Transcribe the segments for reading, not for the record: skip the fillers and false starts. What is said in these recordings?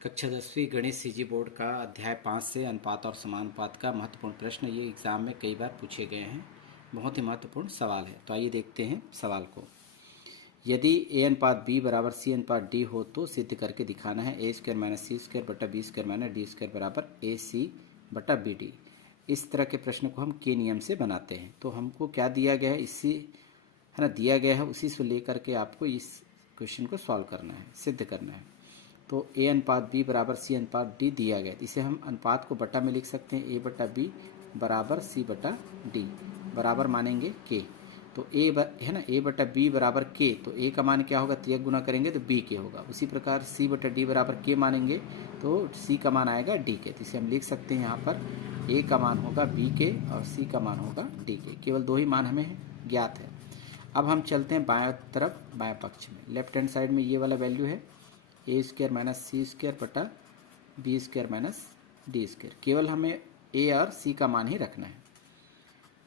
कक्षा 10वीं गणित सीजी बोर्ड का अध्याय 5 से अनुपात और समानुपात का महत्वपूर्ण प्रश्न ये एग्ज़ाम में कई बार पूछे गए हैं। बहुत ही महत्वपूर्ण सवाल है। तो आइए देखते हैं सवाल को। यदि a अनुपात b बराबर c अनुपात d हो तो सिद्ध करके दिखाना है a square minus C square बटा B square minus D square बराबर ए सी बटा बी डी। इस तरह के प्रश्न को हम के नियम से बनाते हैं। तो हमको क्या दिया गया है, इसी है ना, दिया गया है, उसी से लेकर के आपको इस क्वेश्चन को सॉल्व करना है, सिद्ध करना है। तो a अनुपात b बराबर c अनुपात d दिया गया है। इसे हम अनुपात को बटा में लिख सकते हैं, a बटा b बराबर c बटा d बराबर मानेंगे k। तो है ना, a बटा b बराबर k, तो a का मान क्या होगा, तिर्यक गुना करेंगे तो b के होगा। उसी प्रकार c बटा d बराबर k मानेंगे तो c का मान आएगा d के। तो इसे हम लिख सकते हैं यहाँ पर a का मान होगा b के और c का मान होगा d के। केवल दो ही मान हमें ज्ञात है। अब हम चलते हैं बाएं तरफ, बाएं पक्ष में। लेफ्ट हैंड साइड में ये वाला वैल्यू है A square minus C square बटा B square minus D square. केवल हमें ए और सी का मान ही रखना है।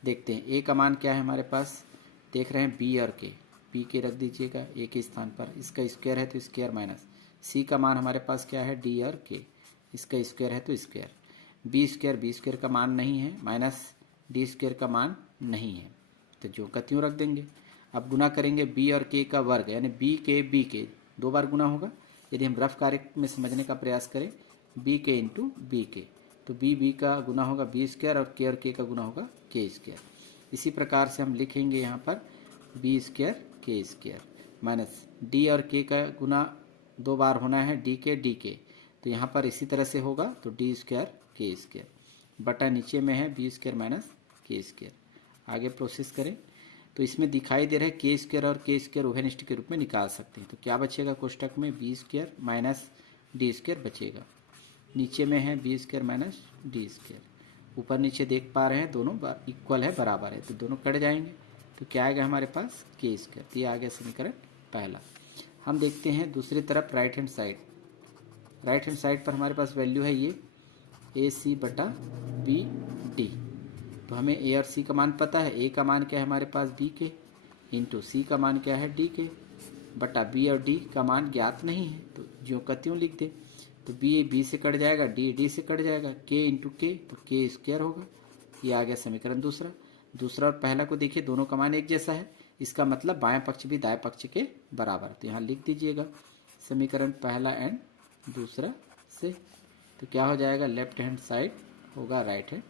देखते हैं ए का मान क्या है हमारे पास, देख रहे हैं बी और के। बी के रख दीजिएगा ए के स्थान पर, इसका स्क्वायर है तो स्क्वायर माइनस सी का मान हमारे पास क्या है डी और के, इसका स्क्वायर है तो स्क्वायर। बी स्क्वायर का मान नहीं है, माइनस डी स्क्वायर का मान नहीं है, तो जो का त्यों रख देंगे। अब गुना करेंगे बी और के का वर्ग, यानी बी के दो बार गुना होगा। यदि हम रफ कार्य में समझने का प्रयास करें, बी के इंटू बी के, तो बी का गुना होगा बी स्क्वायर और के का गुना होगा के स्क्वायर। इसी प्रकार से हम लिखेंगे यहाँ पर बी स्क्वायर के स्क्वायर माइनस डी और के का गुना दो बार होना है डी के, तो यहाँ पर इसी तरह से होगा तो डी स्क्वायर के स्क्वायर बटा नीचे में है बी स्क्वायर माइनस के स्क्वायर। आगे प्रोसेस करें तो इसमें दिखाई दे रहा है के स्क्वायर और के स्क्वायर उभयनिष्ठ के रूप में निकाल सकते हैं। तो क्या बचेगा कोष्टक में, B square minus D square बचेगा। नीचे में है B square minus D square, ऊपर नीचे देख पा रहे हैं दोनों इक्वल है, बराबर है, तो दोनों कट जाएंगे। तो क्या आएगा हमारे पास के स्क्वायर। तो ये आ गया समीकरण पहला। हम देखते हैं दूसरी तरफ right hand side. Right hand side पर हमारे पास वैल्यू है ये ए सी बटा बी डी। तो हमें ए और सी का मान पता है। ए का मान क्या है हमारे पास बी के, इंटू सी का मान क्या है डी के, बटा बी और डी का मान ज्ञात नहीं है, तो ज्यों का त्यों लिख दे। तो बी से कट जाएगा, डी से कट जाएगा, के इंटू के, तो के स्क्वायर होगा। ये आ गया समीकरण दूसरा। और पहला को देखिए, दोनों का मान एक जैसा है, इसका मतलब बायां पक्ष भी दाएं पक्ष के बराबर। तो यहाँ लिख दीजिएगा समीकरण पहला एंड दूसरा से। तो क्या हो जाएगा, लेफ्ट हैंड साइड होगा राइट हैंड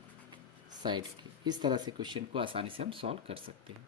साइड की। इस तरह से क्वेश्चन को आसानी से हम सॉल्व कर सकते हैं।